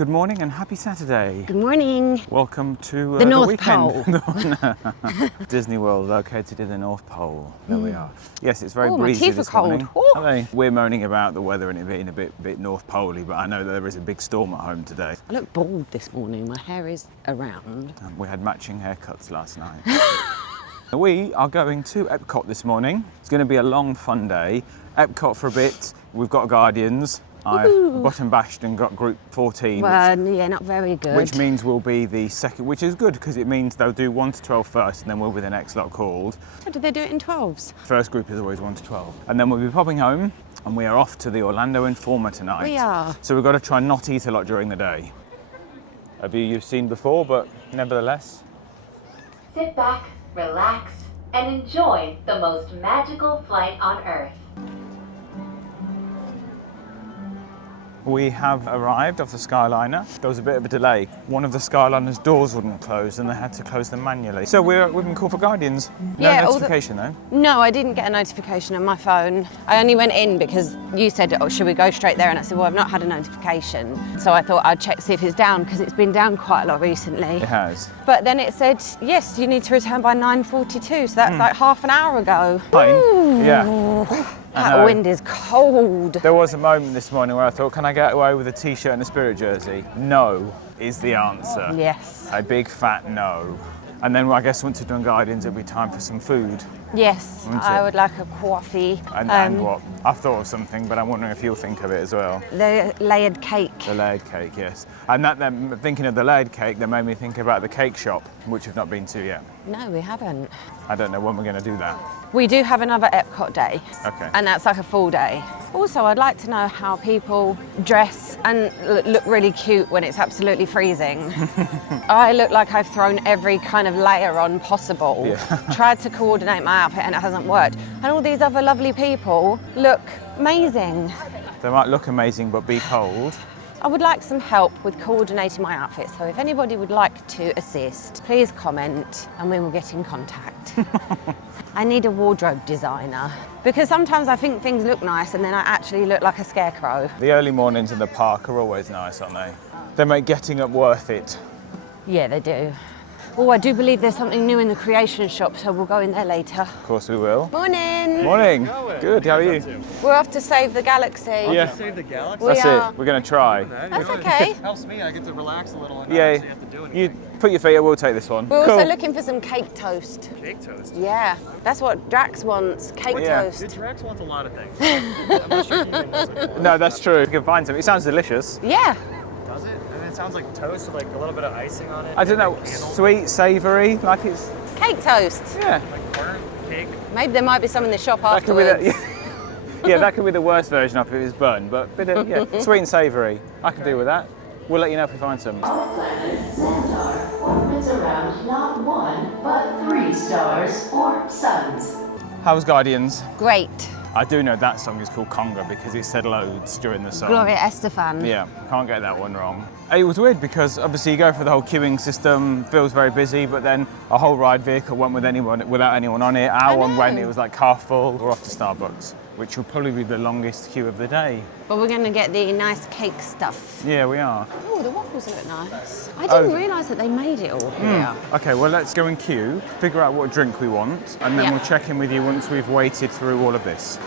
Good morning and happy Saturday. Good morning. Welcome to the North weekend. Pole. Disney World, located in the North Pole. There we are. Yes, it's very my breezy teeth are this cold. morning. Ooh. Aren't they? We're moaning about the weather and it being a bit North Poley, but I know that there is a big storm at home today. I look bald this morning. My hair is around. We had matching haircuts last night. We are going to Epcot this morning. It's going to be a long, fun day. Epcot for a bit. We've got Guardians. I button bashed and got group 14. Well, yeah, not very good. Which means we'll be the second, which is good because it means they'll do 1 to 12 first and then we'll be the next lot called. How did they do it in 12s? First group is always 1 to 12. And then we'll be popping home and we are off to the Orlando Informer tonight. We are. So we've got to try not eat a lot during the day. A view you've seen before, but nevertheless. Sit back, relax, and enjoy the most magical flight on Earth. We have arrived off the Skyliner. There was a bit of a delay. One of the Skyliner's doors wouldn't close and they had to close them manually. So we've been called for Guardians. No notification though. No, I didn't get a notification on my phone. I only went in because you said, oh, should we go straight there? And I said, well, I've not had a notification. So I thought I'd check, see if it's down, because it's been down quite a lot recently. It has. But then it said, yes, you need to return by 9:42. So that's like half an hour ago. Fine. Ooh. Yeah. That wind is cold. There was a moment this morning where I thought, can I get away with a t-shirt and a Spirit jersey? No is the answer. Yes. A big fat no. And then I guess once we've done Guardians, it'll be time for some food. Yes, Wouldn't I it? would like a coffee. And what? I've thought of something, but I'm wondering if you'll think of it as well. The layered cake. The layered cake, yes. And that then, thinking of the layered cake, that made me think about the cake shop, which we've not been to yet. No, we haven't. I don't know when we're going to do that. We do have another Epcot day. Okay. And that's like a full day. Also, I'd like to know how people dress and look really cute when it's absolutely freezing. I look like I've thrown every kind of layer on possible. Yeah. Tried to coordinate my outfit and it hasn't worked. And all these other lovely people look amazing. They might look amazing, but be cold. I would like some help with coordinating my outfit, so if anybody would like to assist, please comment and we will get in contact. I need a wardrobe designer, because sometimes I think things look nice and then I actually look like a scarecrow. The early mornings in the park are always nice, aren't they? They make getting up worth it. Yeah, they do. Oh, I do believe there's something new in the creation shop, so we'll go in there later. Of course we will. Morning! Morning. Good, how are you? We're off to save the galaxy. Yeah. Save the galaxy? We That's are. it. We're going to try. That's okay. Helps me. I get to relax a little and not Yeah. actually have to do anything. You put your feet up, we'll take this one. We're Cool. also looking for some cake toast. Cake toast. Yeah, that's what Drax wants, cake Yeah. toast. Dude, Drax wants a lot of things. I'm not sure he knows it. No, that's true. You can find some. It sounds delicious. Yeah. Does it? And it sounds like toast with like a little bit of icing on it. I don't know, Like candles, sweet, savoury, like it's, Cake toast. yeah. like burnt cake. Maybe there might be some in the shop That could be afterwards. yeah, that could be the worst version of it if it's burned, but bit of, yeah, sweet and savoury. I can deal with that. We'll let you know if we find some. Our planet, Xandar, orbits around not 1, but 3 stars or suns. How was Guardians? Great. I do know that song is called Conga because it said loads during the song. Gloria Estefan. Yeah, can't get that one wrong. It was weird because obviously you go for the whole queuing system, feels very busy, but then a whole ride vehicle went without anyone on it. Our one went, it was like half full. We're off to Starbucks, which will probably be the longest queue of the day. But we're going to get the nice cake stuff. Yeah, we are. Oh, the waffles look nice. I didn't realise that they made it all here. Okay, well let's go in queue, figure out what drink we want, and then Yeah. we'll check in with you once we've waited through all of this.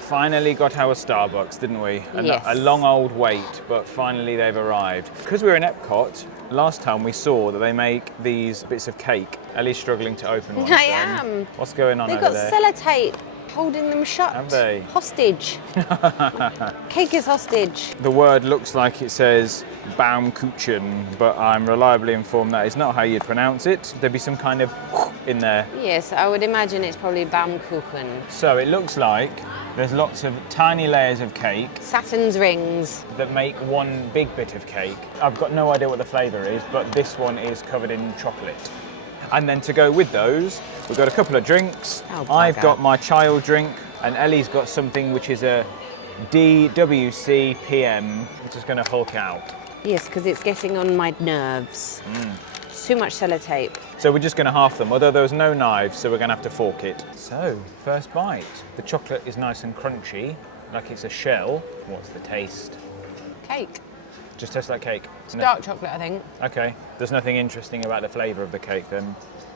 Finally got our Starbucks, didn't we? Yes. A long old wait, but finally they've arrived. Because we were in Epcot, last time we saw that they make these bits of cake. Ellie's struggling to open one. I am. What's going on They've over got there? sellotape holding them shut. Have they? Hostage. Cake is hostage. The word looks like it says Baumkuchen, but I'm reliably informed that is not how you'd pronounce it. There'd be some kind of in there. Yes, I would imagine it's probably Baumkuchen. So it looks like there's lots of tiny layers of cake Saturn's rings. that make one big bit of cake. I've got no idea what the flavour is, but this one is covered in chocolate. And then to go with those, we've got a couple of drinks. Oh, I've bugger. got my child drink, and Ellie's got something which is a DWC PM, which is going to Hulk out. Yes, because it's getting on my nerves. Too much sellotape. So we're just going to half them, although there's no knives, so we're going to have to fork it. So, first bite. The chocolate is nice and crunchy, like it's a shell. What's the taste? Cake. Just tastes like cake. It's dark chocolate, I think. Okay. There's nothing interesting about the flavour of the cake then.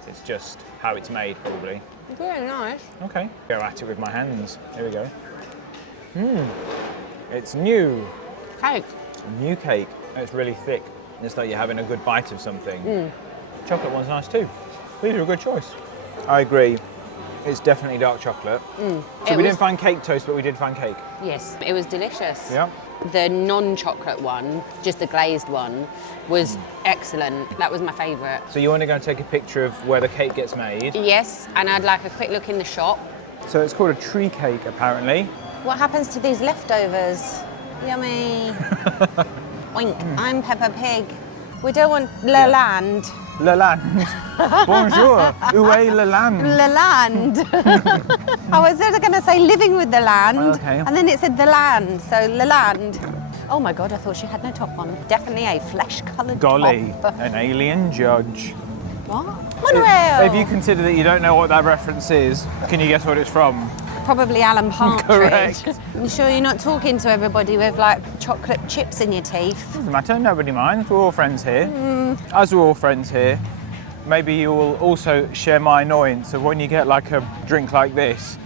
It's just how it's made, probably. It's really nice. Okay. Go at it with my hands. Here we go. It's new. Cake. New cake. It's really thick. It's like you're having a good bite of something. Chocolate one's nice too. These are a good choice. I agree. It's definitely dark chocolate. So we didn't find cake toast, but we did find cake. Yes, it was delicious. Yeah. The non-chocolate one, just the glazed one, was excellent. That was my favourite. So you want to go and take a picture of where the cake gets made? Yes, and I'd like a quick look in the shop. So it's called a tree cake, apparently. What happens to these leftovers? Yummy. Oink, I'm Peppa Pig. We don't want La Land. La Land. Bonjour. Où est la Land? La Land. I was going to say living with the land, Okay. and then it said the land, so La Land. Oh my God, I thought she had no top on. Definitely a flesh-coloured Golly, top. an alien judge. What? Monorail. If you consider that you don't know what that reference is, can you guess what it's from? Probably Alan Partridge. Correct. You sure you're not talking to everybody with like chocolate chips in your teeth? Doesn't matter, nobody minds. We're all friends here. As we're all friends here, maybe you will also share my annoyance of when you get like a drink like this,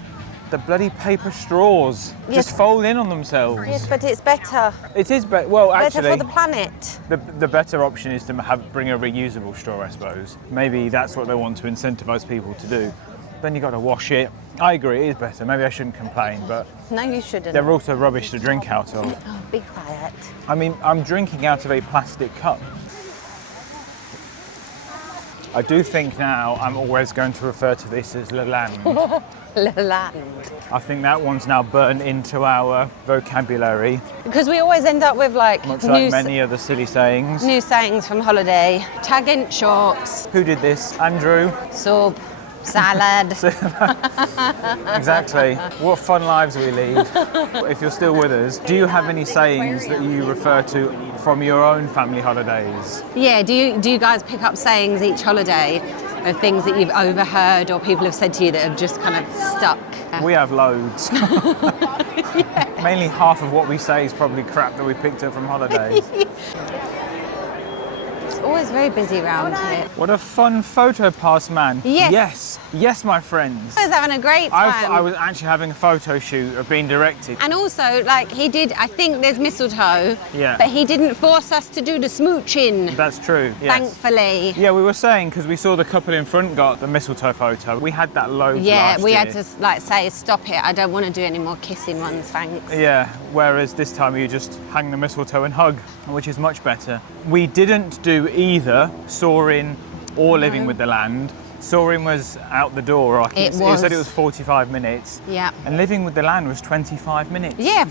the bloody paper straws Yes. just fold in on themselves. Yes, but it's better. It is better. Well, Better actually, for the planet. the better option is to bring a reusable straw, I suppose. Maybe that's what they want to incentivise people to do. Then you got to wash it. I agree, it is better. Maybe I shouldn't complain, but No, you shouldn't. they're also rubbish to drink out of. Oh, be quiet. I mean, I'm drinking out of a plastic cup. I do think now I'm always going to refer to this as La Land. La Land. I think that one's now burnt into our vocabulary, Because we always end up with like much like many other silly sayings. new sayings from holiday. Tagging shorts, Who did this? Andrew? soup, salad. Exactly. What fun lives we lead. If you're still with us, do you have any sayings that you refer to from your own family holidays? Yeah, do you guys pick up sayings each holiday of things that you've overheard or people have said to you that have just kind of stuck? We have loads. Mainly half of what we say is probably crap that we picked up from holidays. It's always very busy around here. What a fun photo pass, man. Yes. Yes, my friends. I was having a great time. I was actually having a photo shoot of being directed. And also, like, he did, I think there's mistletoe, Yeah. but he didn't force us to do the smooching, That's true, yes. thankfully. Yeah, we were saying, because we saw the couple in front got the mistletoe photo. We had that loads Yeah, last we year. had to like say, stop it, I don't want to do any more kissing ones, thanks. Yeah, whereas this time you just hang the mistletoe and hug, which is much better. We didn't do either Soaring or Living with the Land. Soaring was out the door. I think It was. said it was 45 minutes. Yeah. And Living with the Land was 25 minutes. Yeah.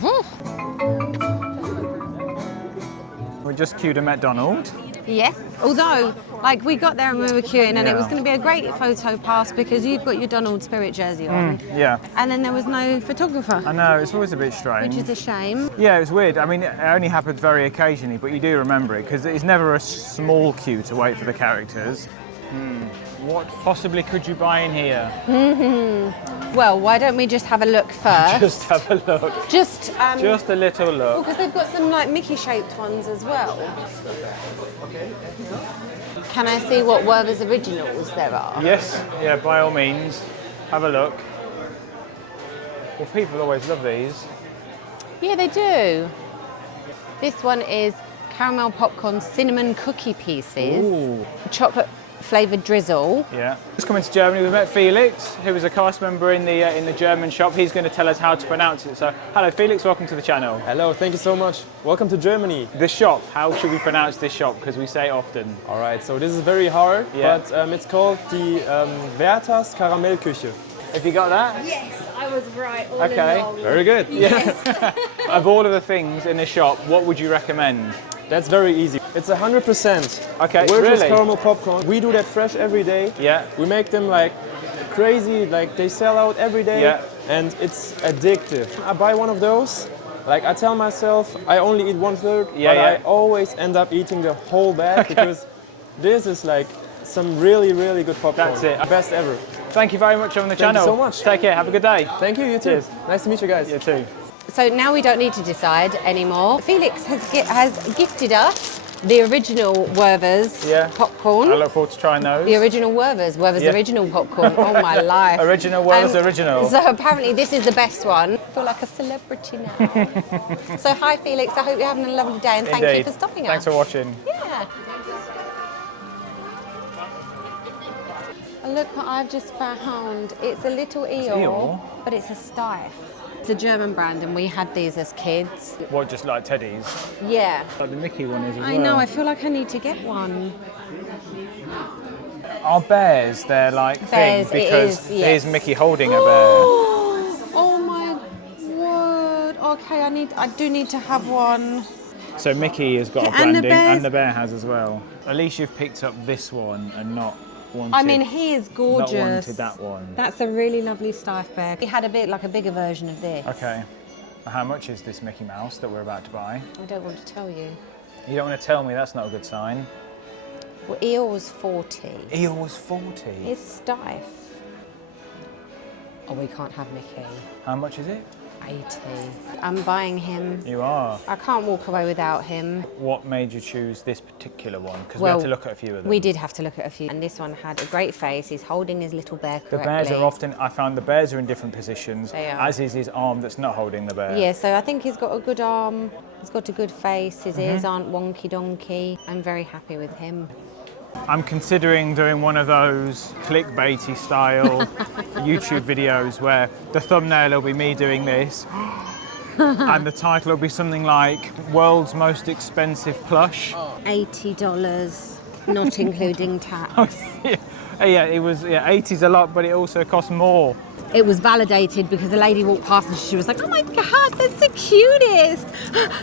We just queued a McDonald's. Yes. Although, like, we got there and we were queuing, and it was Yeah. going to be a great photo pass because you've got your Donald Spirit jersey on, Yeah, and then there was no photographer, I know, it's always a bit strange. which is a shame. Yeah, it was weird. I mean, it only happens very occasionally, but you do remember it because it's never a small queue to wait for the characters. What possibly could you buy in here? Well, why don't we just have a look first? Just have a look. Just Just a little look. because they've got some like Mickey-shaped ones as well. Can I see what Werther's originals there are? Yes, yeah, by all means, have a look. Well, people always love these. Yeah, they do. This one is caramel popcorn cinnamon cookie pieces, Ooh. chocolate flavoured drizzle. Yeah. Just coming to Germany, we met Felix, who is a cast member in the German shop. He's going to tell us how to pronounce it. So, hello Felix, welcome to the channel. Hello, thank you so much. Welcome to Germany. The shop, how should we pronounce this shop? Because we say it often. All right, so this is very hard, Yeah. but it's called the Werther's Karamellküche. Have you got that? Yes, I was right all Okay. along. Very good. Of all of the things in the shop, what would you recommend? That's very easy. It's 100%. Okay, Werther's really? caramel popcorn. We do that fresh every day. Yeah. We make them like crazy, like they sell out every day. Yeah. And it's addictive. I buy one of those. Like I tell myself, I only eat 1/3, Yeah, but yeah. I always end up eating the whole bag because this is like some really, really good popcorn. That's it. Best ever. Thank you very much on the Thank you channel. so much. Take care, have a good day. Thank you, you too. Cheers. Nice to meet you guys. You too. So now we don't need to decide anymore. Felix has gifted us the original Werther's popcorn. I look forward to trying those. The original Werther's original popcorn. Oh my life. Original Werther's original. So apparently this is the best one. I feel like a celebrity now. So hi Felix, I hope you're having a lovely day and thank you for stopping us. Thanks for watching. Yeah. Look what I've just found. It's a little eel, but it's a Steiff. It's a German brand and we had these as kids. What, just like teddies? Yeah. Like the Mickey one is as well. I know, I feel like I need to get one. Are bears their like Bears, thing? Because it is, yes. here's Mickey holding a bear. Oh my word. Okay, I do need to have one. So Mickey has got a And the branding bears- and the bear has as well. At least you've picked up this one and not wanted. I mean, he is gorgeous. Not wanted that one. That's a really lovely Steiff bear. We had a bit like a bigger version of this. Okay. How much is this Mickey Mouse that we're about to buy? I don't want to tell you. You don't want to tell me, that's not a good sign. Well, eel was 40. Eel was 40. It's Steiff. Oh, we can't have Mickey. How much is it? 80. I'm buying him. You are. I can't walk away without him. What made you choose this particular one? Because we Well, had to look at a few of them. We did have to look at a few. And this one had a great face. He's holding his little bear correctly. The bears are often, I found the bears are in different positions, They are. as is his arm that's not holding the bear. Yeah, so I think he's got a good arm. He's got a good face. His Mm-hmm. ears aren't wonky donkey. I'm very happy with him. I'm considering doing one of those clickbaity style YouTube videos where the thumbnail will be me doing this and the title will be something like World's Most Expensive Plush. $80, not including tax. Yeah, it was 80's a lot, but it also costs more. It was validated because the lady walked past and she was like, oh my God, that's the cutest.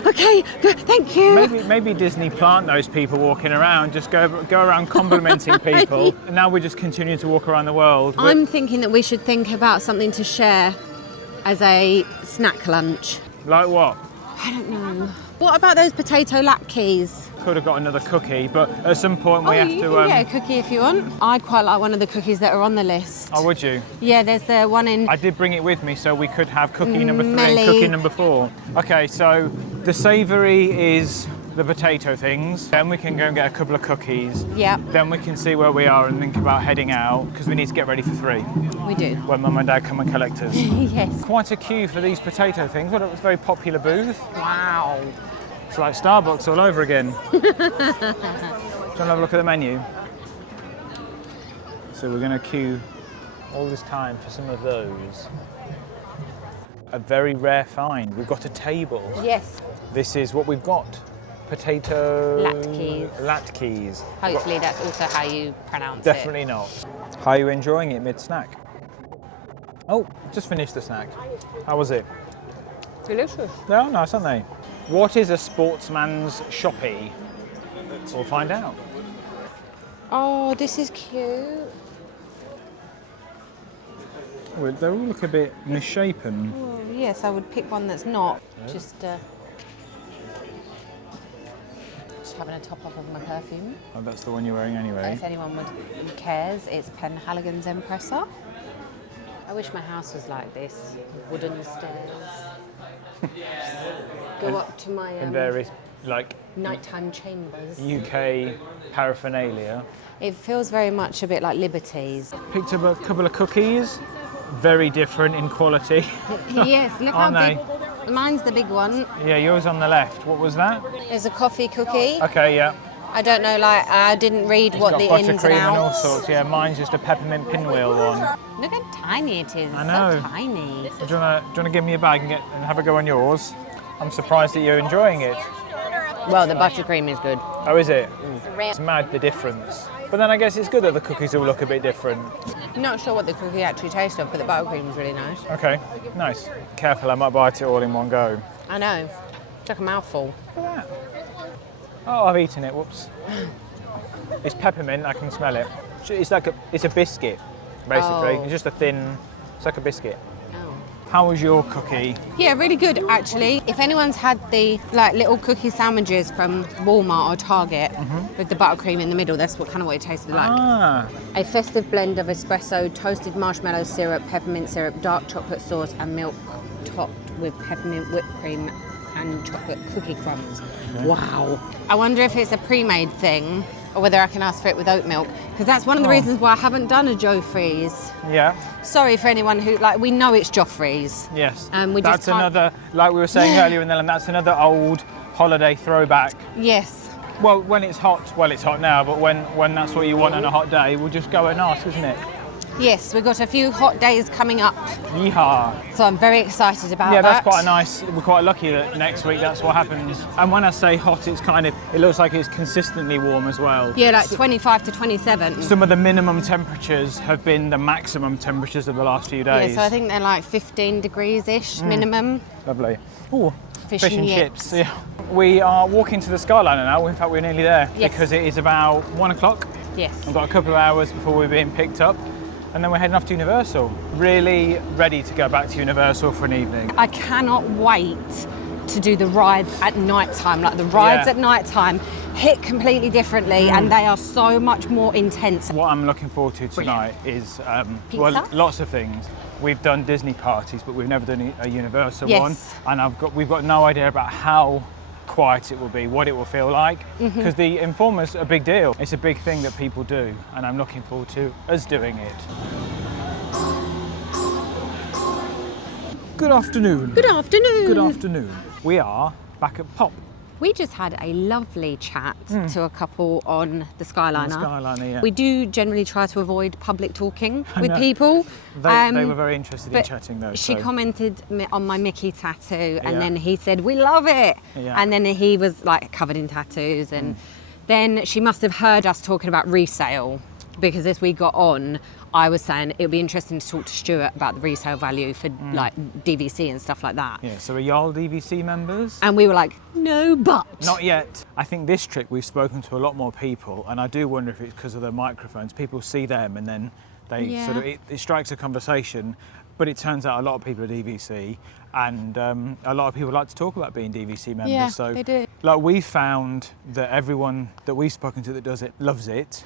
Okay, good, thank you. Maybe Disney plant those people walking around, just go around complimenting people. And now we're just continuing to walk around the world. I'm thinking that we should think about something to share as a snack lunch. Like what? I don't know. What about those potato latkes? Could have got another cookie, but at some point we have you to. can get a cookie if you want. I'd quite like one of the cookies that are on the list. Oh, would you? Yeah, there's the one in. I did bring it with me so we could have cookie number 3 Melly. and cookie number 4. Okay, so the savoury is the potato things. Then we can go and get a couple of cookies. Yeah, Then we can see where we are and think about heading out because we need to get ready for 3 we do. when Mum and Dad come and collect us. Yes. Quite a queue for these potato things. What a very popular booth. Wow. It's like Starbucks all over again. Do you want to have a look at the menu? So we're going to queue all this time for some of those. A very rare find. We've got a table. Yes. This is what we've got. Potato... Latkes. Latkes. Hopefully that's also how you pronounce Definitely not. How are you enjoying it mid-snack? Oh, just finished the snack. How was it? it. Delicious. They're nice, aren't they? What is a sportsman's shoppy? We'll find out. Oh, this is cute. Well, they all look a bit misshapen. Oh, yes, I would pick one that's not. Just having a top off of my perfume. Oh, that's the one you're wearing anyway. If anyone cares, it's Penhaligon's Empressa. I wish my house was like this, wooden stairs. Go up to my And various, like, nighttime chambers. UK paraphernalia. It feels very much a bit like Liberties. Picked up a couple of cookies. Very different in quality. Yes, look how Aren't big. Mine's the big one. Yeah, yours on the left. What was that? There's a coffee cookie. Okay, yeah. I don't know, like, I didn't read what Got the ins and buttercream and all outs. sorts. Yeah, mine's just a peppermint pinwheel one. Look how tiny it is. I It's know. so tiny. Do you want to give me a bag and have a go on yours? I'm surprised that you're enjoying it. Well, the buttercream is good. Oh, is it? It's mad the difference. But then I guess it's good that the cookies all look a bit different. Not sure what the cookie actually tastes of, but the buttercream is really nice. Okay, nice. Careful, I might bite it all in one go. I know. It's like a mouthful. Look at that. Oh, I've eaten it. Whoops. It's peppermint. I can smell it. It's like it's a biscuit, basically. Oh. It's just a thin. It's like a biscuit. Oh. How was your cookie? Yeah, really good actually. If anyone's had the like little cookie sandwiches from Walmart or Target with the buttercream in the middle, that's what it tasted like. Ah, A festive blend of espresso, toasted marshmallow syrup, peppermint syrup, dark chocolate sauce, and milk topped with peppermint whipped cream and chocolate cookie crumbs. Wow. I wonder if it's a pre-made thing or whether I can ask for it with oat milk, because that's one of the reasons why I haven't done a Joffrey's. Yeah. Sorry for anyone who, like, we know it's Joffrey's. Yes. We That's just can't- another, like we were saying earlier in the land, that's another old holiday throwback. Yes. Well, when it's hot, well, it's hot now, but when that's what you want on a hot day, we'll just go and ask, isn't it? Yes, we've got a few hot days coming up, Yeehaw. so I'm very excited about Yeah, that. that's quite nice. We're quite lucky that next week that's what happens. And when I say hot, it's kind of, it looks like it's consistently warm as well. Yeah, like 25 to 27. Some of the minimum temperatures have been the maximum temperatures of the last few days. Yeah, so I think they're like 15 degrees-ish minimum. Lovely. Ooh, Fish fish and and chips. chips. Yeah. We are walking to the Skyliner now. In fact, we're nearly there Yes. because it is about 1 o'clock. Yes. We've got a couple of hours before we're being picked up. And then we're heading off to Universal. Really ready to go back to Universal for an evening. I cannot wait to do the rides at night time. Like the rides Yeah. at night time hit completely differently and they are so much more intense. What I'm looking forward to tonight is, well, Pizza? lots of things. We've done Disney parties, but we've never done a Universal Yes. one. And we've got no idea about how quiet it will be, what it will feel like, because the Informer's a big deal. It's a big thing that people do, and I'm looking forward to us doing it. Good afternoon. Good afternoon. Good afternoon. We are back at Pop. We just had a lovely chat to a couple on the Skyliner. Skyliner, yeah. We do generally try to avoid public talking I with know. people. They were very interested in but chatting though. She so- commented on my Mickey tattoo and Yeah. then he said, "We love it." Yeah. And then he was like covered in tattoos and then she must have heard us talking about resale, because as we got on, I was saying it would be interesting to talk to Stuart about the resale value for like DVC and stuff like that. Yeah, so are y'all DVC members? And we were like, no, but. Not yet. I think this trip we've spoken to a lot more people, and I do wonder if it's because of the microphones. People see them and then they sort of, it strikes a conversation, but it turns out a lot of people are DVC, and a lot of people like to talk about being DVC members. Yeah, so, they do. Like, we found that everyone that we've spoken to that does it loves it.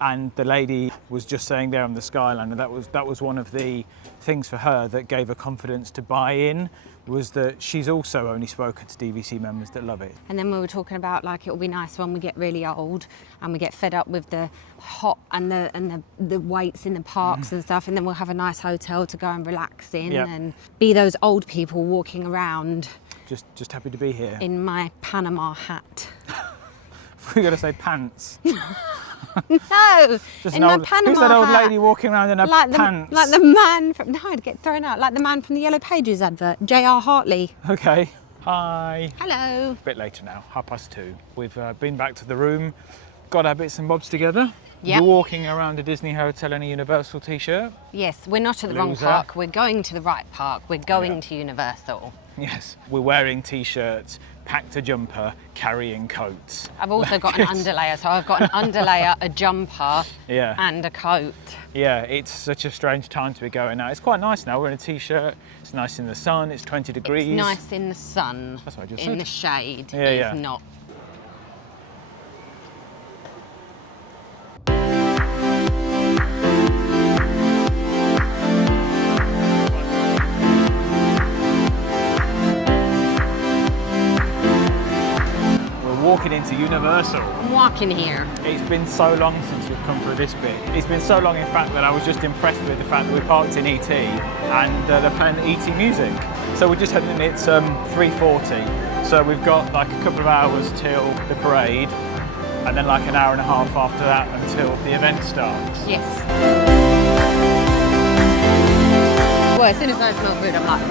And the lady was just saying there on the Skyliner, that was one of the things for her that gave her confidence to buy in, was that she's also only spoken to DVC members that love it. And then we were talking about like it'll be nice when we get really old and we get fed up with the hot and the waits in the parks and stuff, and then we'll have a nice hotel to go and relax in Yep. and be those old people walking around Just happy to be here. in my Panama hat. We got to say pants. No, Just in an my old, Panama who's that old hat. lady walking around in her Like pants? like the man from, no, I'd get thrown out, like the man from the Yellow Pages advert, J.R. Hartley. Okay. Hi. Hello. Bit later now, 2:30. We've been back to the room, got our bits and bobs together. Yep. You're walking around a Disney hotel in a Universal t-shirt. Yes, we're not at the wrong Loser. park, we're going to the right park, we're going Yeah. to Universal. Yes. We're wearing t-shirts, packed a jumper, carrying coats. I've also got an underlayer, so I've got an underlayer, a jumper, Yeah. and a coat. Yeah, it's such a strange time to be going out. It's quite nice now. We're in a t-shirt. It's nice in the sun. It's 20 degrees. It's nice in the sun. That's what I just in said. the shade. Yeah, it's yeah. not. We're walking into Universal. I'm walking here. It's been so long since we've come through this bit. It's been so long, in fact, that I was just impressed with the fact that we parked in ET and they're playing ET music. So we're just heading in, it's 3:40. So we've got like a couple of hours till the parade and then like an hour and a half after that until the event starts. Yes. Well, as soon as I smell food, I'm like,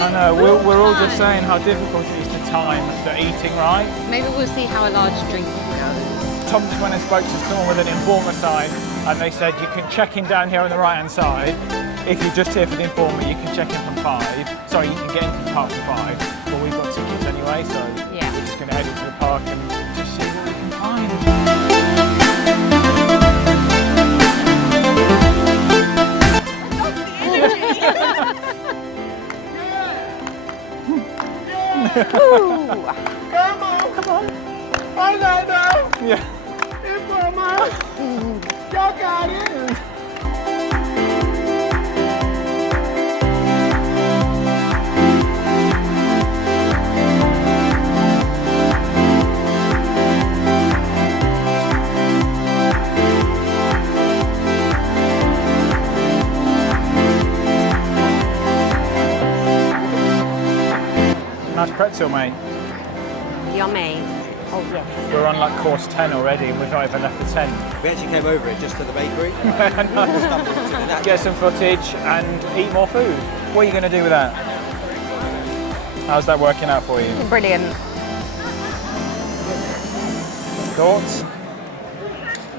I know, we're all just saying how difficult it is to time the eating right. maybe we'll see how a large drink goes. Tom just went and spoke to someone with an Informer sign and they said you can check in down here on the right hand side. If you're just here for the Informer, you can check in from 5. Sorry, you can get into the park from 5, but we've got tickets anyway, so Yeah. we're just going to head into the park and just see what we can find. Yeah. pretzel, mate. Yummy. Oh yes. We're on like course 10 already, and we've not even left the tent. We actually came over it just for the bakery. Get some footage and eat more food. What are you going to do with that? How's that working out for you? Brilliant. Thoughts?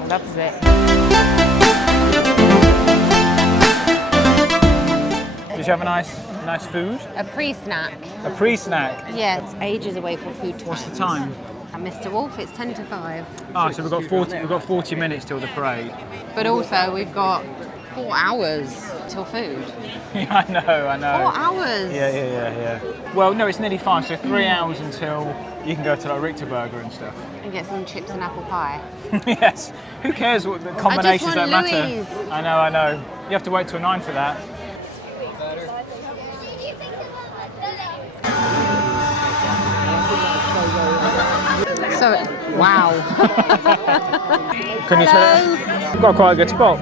Loves it. Did you have a nice food? A pre-snack. A pre-snack? Yeah, it's ages away from food time. What's the time? And Mr. Wolf, it's 10 to 5. Oh, so we've got 40 minutes till the parade. But also we've got 4 hours till food. Yeah, I know. 4 hours? Yeah. Well, no, it's nearly 5, so 3 hours until you can go to like Richter Burger and stuff. And get some chips and apple pie. Yes. Who cares what the combinations want don't matter? Louise. I know. You have to wait till 9 for that. So, wow. Can you tell? We've got quite a good spot.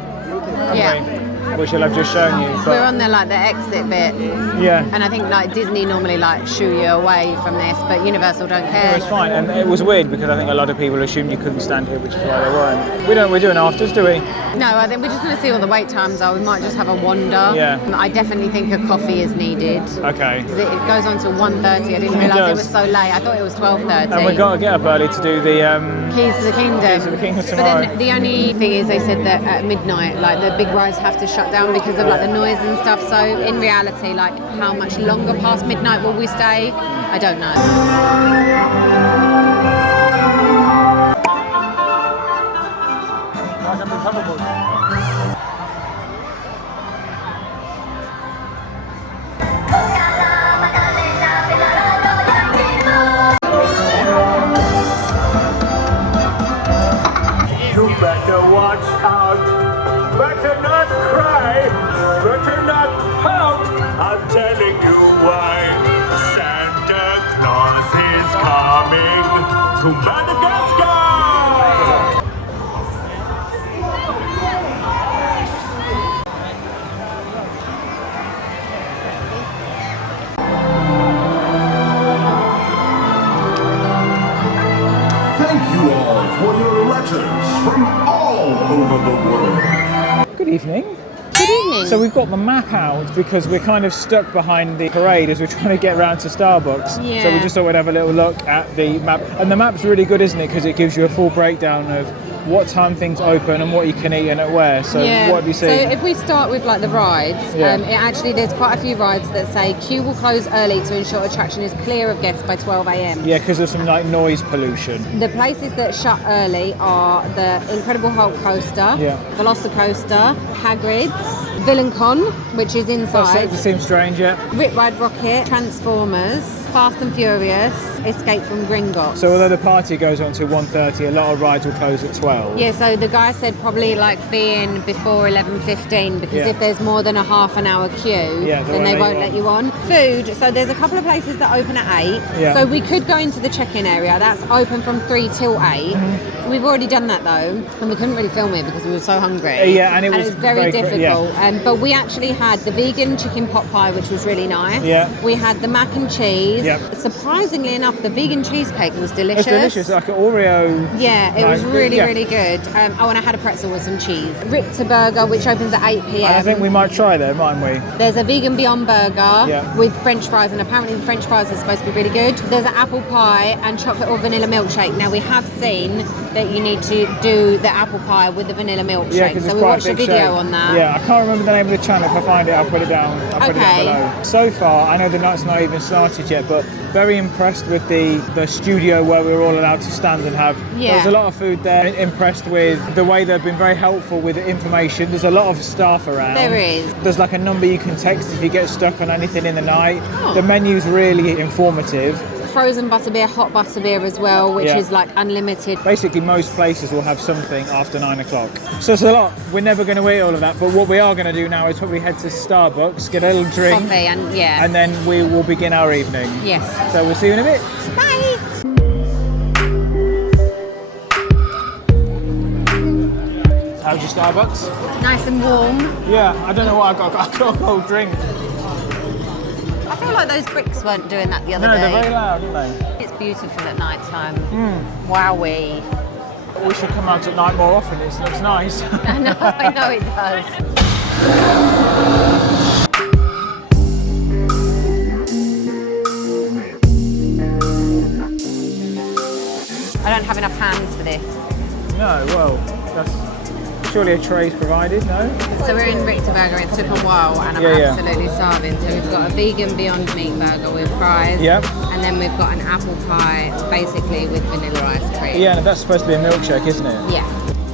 Yeah. Which I've just shown you. We're on the like the exit bit. Yeah. And I think like Disney normally like shoo you away from this, but Universal don't care. It's fine, and it was weird because I think a lot of people assumed you couldn't stand here, which is why they weren't. We're doing afters, do we? No, I think we're just going to see what the wait times are. We might just have a wander. Yeah. I definitely think a coffee is needed. Okay. It goes on till 1:30. I didn't realise it was so late. I thought it was 12:30. And we've got to get up early to do the Keys to the Kingdom. Keys to the Kingdom But tomorrow. then the only thing is they said that at midnight, like the big rides have to shut down because of like the noise and stuff. So in reality, like how much longer past midnight will we stay? I don't know. You better watch out. Better not cry. Better not pout. I'm telling you why. Santa Claus is coming to Madagascar. Thank you all for your letters from all over the world. Good evening. Good evening. So we've got the map out because we're kind of stuck behind the parade as we're trying to get around to Starbucks. Yeah. So we just thought we'd have a little look at the map. And the map's really good, isn't it? Because it gives you a full breakdown of what time things open and what you can eat and at where. So what have you seen? So if we start with like the rides, Yeah. there's quite a few rides that say queue will close early to ensure attraction is clear of guests by 12 a.m. Yeah, because of some like noise pollution. The places that shut early are the Incredible Hulk coaster, Yeah. Velocicoaster, Hagrid's, Villain-Con, which is inside, That seems strange, yeah. Rip Ride Rocket, Transformers, Fast and Furious, Escape from Gringotts. So although the party goes on to 1:30, a lot of rides will close at 12. Yeah, so the guy said probably like being before 11:15 because Yeah. if there's more than a half an hour queue, Yeah, then they won't let you on. Food, so there's a couple of places that open at 8. Yeah. So we could go into the check-in area. That's open from 3 till 8. Mm-hmm. We've already done that though, and we couldn't really film it because we were so hungry. Yeah, and it was very very difficult. yeah. But we actually had the vegan chicken pot pie, which was really nice. Yeah. We had the mac and cheese. Yeah. Surprisingly enough, the vegan cheesecake was delicious. It's delicious, like an Oreo. Yeah, it was like, really, yeah. really good. Oh, and I had a pretzel with some cheese. Richter Burger, which opens at 8 p.m. I think we might try there, mightn't we? There's a vegan Beyond Burger Yeah. with French fries, and apparently the French fries are supposed to be really good. There's an apple pie and chocolate or vanilla milkshake. Now we have seen that you need to do the apple pie with the vanilla milkshake, Yeah, because so it's we quite watched a a big video shake. on that. Yeah, I can't remember the name of the channel. If I find it, I'll put it down. I'll put it Okay. down below. So far, I know the night's not even started yet, but very impressed with the studio where we were all allowed to stand and have. Yeah. There's a lot of food there. Impressed with the way they've been very helpful with information. There's a lot of staff around. There is. There's like a number you can text if you get stuck on anything in the night. Oh. The menu's really informative. Frozen butterbeer, hot butterbeer as well, which Yeah. is like unlimited. Basically, most places will have something after 9 o'clock. So it's a lot. We're never going to eat all of that. But what we are going to do now is probably head to Starbucks, get a little drink, Coffee and yeah. and then we will begin our evening. Yes. So we'll see you in a bit. Bye. How's your Starbucks? Nice and warm. Yeah, I don't know what I got. I got a cold drink. I feel like those bricks weren't doing that the other No, day. they're very loud, aren't they? It's beautiful at night time. Wowee. We should come out at night more often. It looks nice. I know it does. I don't have enough hands for this. No, well, that's surely a tray's provided, no? So we're in Richter Burger. It took a while and I'm absolutely starving. So we've got a vegan Beyond Meat burger with fries. Yep. And then we've got an apple pie, basically with vanilla ice cream. Yeah, and that's supposed to be a milkshake, isn't it? Yeah.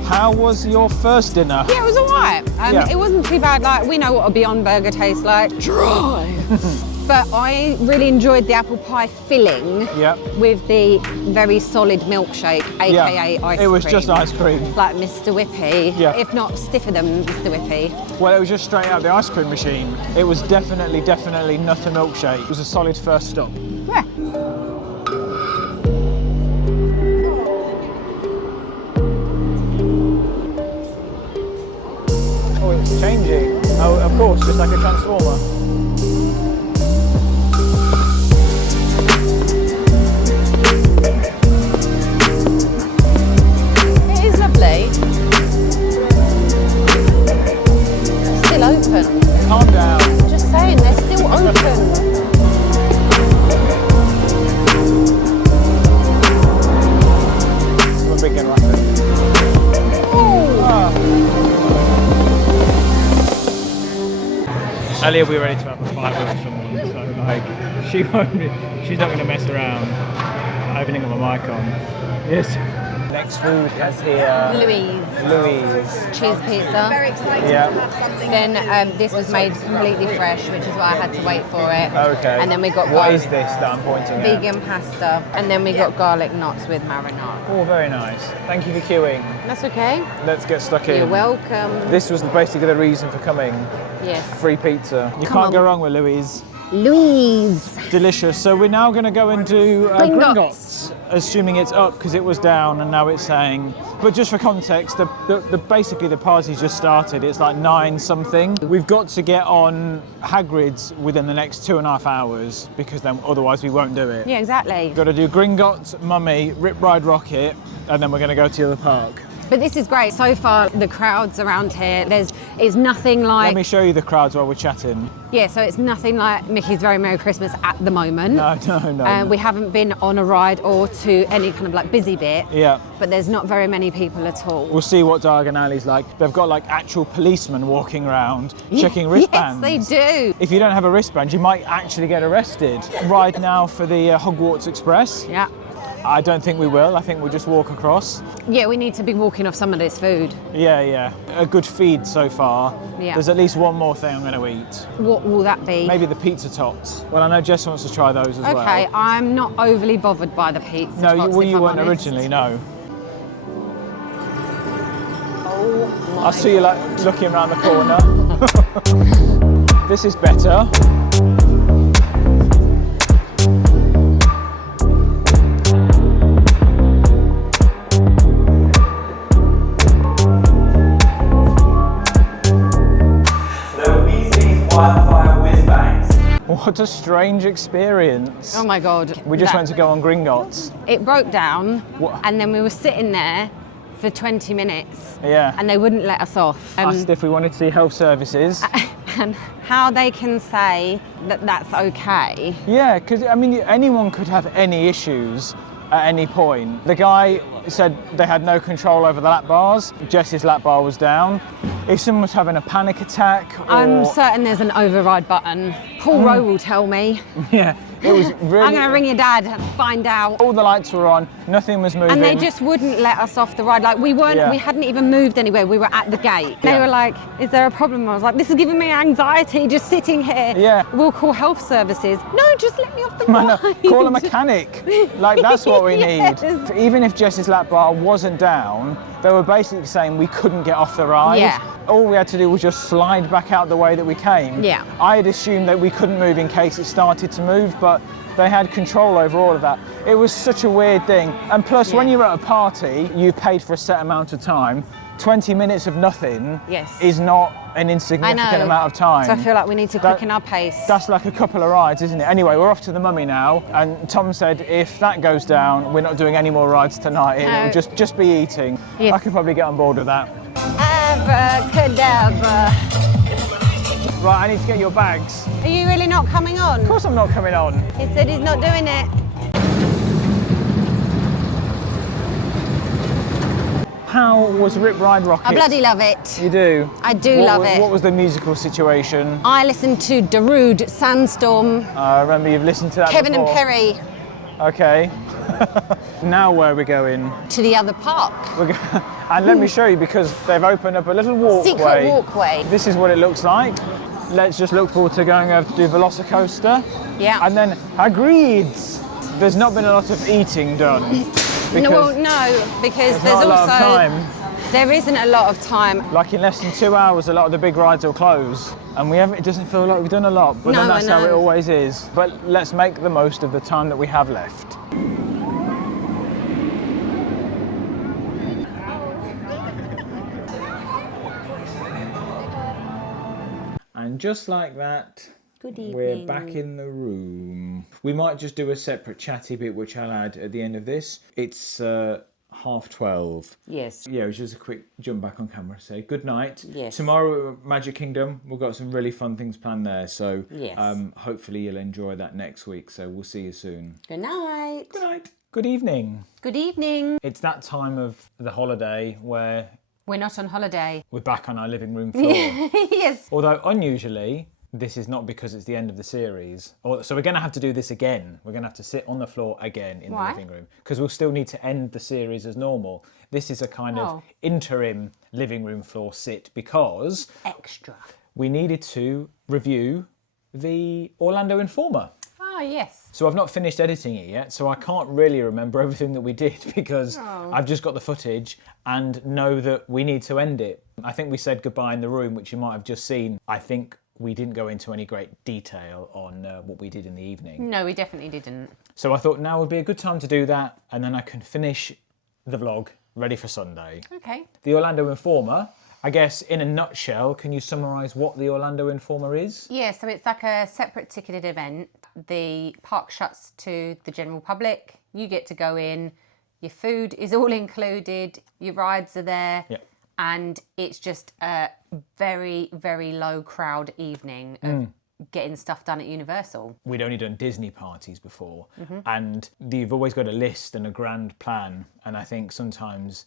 How was your first dinner? Yeah, it was alright. It wasn't too bad. Like, we know what a Beyond Burger tastes like. Dry. But I really enjoyed the apple pie filling with the very solid milkshake, aka ice cream. It was just ice cream. Like Mr. Whippy, if not stiffer than Mr. Whippy. Well, it was just straight out of the ice cream machine. It was definitely not a milkshake. It was a solid first stop. Yeah. Oh, it's changing. Oh, of course, just like a transformer. Still open. Calm down. I'm just saying, they're still open. I'm a big game rapper. Ellie will be ready to have a fight with someone, so like, she's not going to mess around opening up a mic on. Yes. Next food has here Louise. Cheese pizza. Very excited Yeah. to have something. Then this was made completely fresh, which is why I had to wait for it. Okay. And then we got What is this that I'm pointing at? vegan pasta. And then we got garlic knots with marinara. Oh, very nice. Thank you for queuing. That's okay. Let's get stuck in. You're welcome. This was basically the reason for coming. Yes. Free pizza. You Come can't on. go wrong with Louise. Louise. Delicious. So we're now going to go and do Gringotts. Gringotts, assuming it's up because it was down and now it's saying. But just for context, basically the party's just started. It's like 9 something. We've got to get on Hagrid's within the next 2.5 hours because then otherwise we won't do it. Yeah, exactly. Got to do Gringotts, Mummy, Rip Ride Rocket, and then we're going to go to the other park. But this is great. So far, the crowds around here, it's nothing like... Let me show you the crowds while we're chatting. Yeah, so it's nothing like Mickey's Very Merry Christmas at the moment. No. We haven't been on a ride or to any kind of like busy bit. Yeah. But there's not very many people at all. We'll see what Diagon Alley's like. They've got like actual policemen walking around checking wristbands. Yes, they do. If you don't have a wristband, you might actually get arrested. Ride now for the Hogwarts Express. Yeah. I don't think we will. I think we'll just walk across. Yeah, we need to be walking off some of this food. Yeah. A good feed so far. Yeah. There's at least one more thing I'm going to eat. What will that be? Maybe the pizza tots. Well, I know Jess wants to try those as well. Okay, I'm not overly bothered by the pizza No, tots, you if I'm weren't honest. originally, no. Oh my I see you like looking around the corner. This is better. What a strange experience. Oh my God. We just went to go on Gringotts. It broke down What? and then we were sitting there for 20 minutes Yeah. and they wouldn't let us off. Asked if we wanted to see health services. And how they can say that that's okay. Yeah, because I mean, anyone could have any issues at any point. The guy said they had no control over the lap bars. Jess's lap bar was down. If someone was having a panic attack or... I'm certain there's an override button. Paul Rowe will tell me. Yeah, it was really... I'm going to ring your dad and find out. All the lights were on, nothing was moving. And they just wouldn't let us off the ride. Like we hadn't even moved anywhere. We were at the gate. They were like, is there a problem? I was like, this is giving me anxiety just sitting here. Yeah. We'll call health services. No, just let me off the Man, ride. call a mechanic. Like, that's what we Yes. need. Even if Jess's lap bar wasn't down, they were basically saying we couldn't get off the ride. Yeah. All we had to do was just slide back out the way that we came. Yeah. I had assumed that we couldn't move in case it started to move, but but they had control over all of that. It was such a weird thing. And plus, when you're at a party, you've paid for a set amount of time. 20 minutes of nothing is not an insignificant amount of time. So I feel like we need to quicken our pace. That's like a couple of rides, isn't it? Anyway, we're off to the Mummy now, and Tom said if that goes down, we're not doing any more rides tonight. It'll just be eating. Yes. I could probably get on board with that. Abracadabra. Right, I need to get your bags. Are you really not coming on? Of course I'm not coming on. He said he's not doing it. How was Rip Ride Rocket? I bloody love it. You do? I do love it. What was the musical situation? I listened to Darude, Sandstorm. I remember you've listened to that Kevin before. and Perry. Okay. Now where are we going? To the other park. And let me show you, because they've opened up a little walkway. Secret walkway. This is what it looks like. Let's just look forward to going over to do Velocicoaster. Yeah. And then Hagrid's. There's not been a lot of eating done. No, because there's not a lot also of time. there isn't a lot of time. Like in less than 2 hours, a lot of the big rides will close. And we haven't, it doesn't feel like we've done a lot, but then that's how it always is. But let's make the most of the time that we have left. And just like that, Good evening. we're back in the room. We might just do a separate chatty bit, which I'll add at the end of this. It's 12:30. Yes. Yeah, it was just a quick jump back on camera, say good night. Yes. Tomorrow at Magic Kingdom, we've got some really fun things planned there. So Yes. Hopefully you'll enjoy that next week. So we'll see you soon. Good night. Good night. Good evening. Good evening. It's that time of the holiday where We're not on holiday. we're back on our living room floor. Yes. Although unusually, this is not because it's the end of the series. So we're going to have to do this again. We're going to have to sit on the floor again in the living room, because we'll still need to end the series as normal. This is a kind of interim living room floor sit because Extra. we needed to review the Orlando Informer. Oh, yes. So I've not finished editing it yet, so I can't really remember everything that we did because I've just got the footage and know that we need to end it. I think we said goodbye in the room, which you might have just seen. I think we didn't go into any great detail on what we did in the evening. No, we definitely didn't. So I thought now would be a good time to do that, and then I can finish the vlog ready for Sunday. Okay. The Orlando Informer, I guess in a nutshell, can you summarise what the Orlando Informer is? Yeah, so it's like a separate ticketed event. The park shuts to the general public. You get to go in. Your food is all included. Your rides are there. Yeah. And it's just a very, very low crowd evening of getting stuff done at Universal. We'd only done Disney parties before, and you've always got a list and a grand plan, and I think sometimes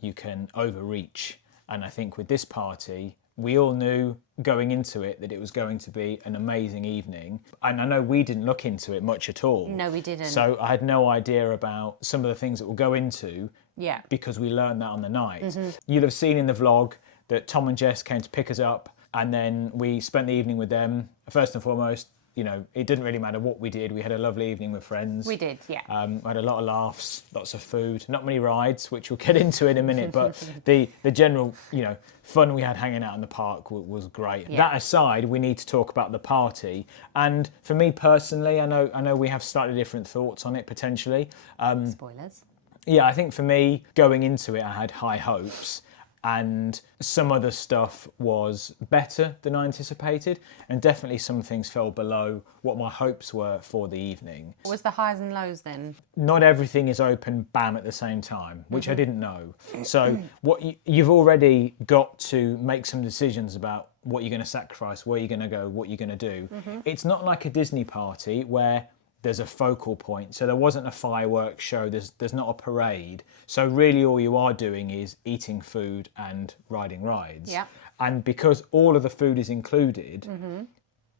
you can overreach. And I think with this party, we all knew going into it that it was going to be an amazing evening. And I know we didn't look into it much at all. No, we didn't. So I had no idea about some of the things that we'll go into. Yeah. Because we learned that on the night. You'll have seen in the vlog that Tom and Jess came to pick us up, and then we spent the evening with them. First and foremost, you know, it didn't really matter what we did. We had a lovely evening with friends. We did, yeah. We had a lot of laughs, lots of food, not many rides, which we'll get into in a minute, but the general, you know, fun we had hanging out in the park was great. Yeah. That aside, we need to talk about the party. And for me personally, I know we have slightly different thoughts on it potentially. Spoilers. Yeah, I think for me, going into it, I had high hopes, and some other stuff was better than I anticipated, and definitely some things fell below what my hopes were for the evening. What was the highs and lows then? Not everything is open, bam, at the same time, which I didn't know. So what you've already got to make some decisions about what you're going to sacrifice, where you're going to go, what you're going to do. It's not like a Disney party where there's a focal point. So there wasn't a fireworks show, there's not a parade. So really all you are doing is eating food and riding rides. Yeah. And because all of the food is included,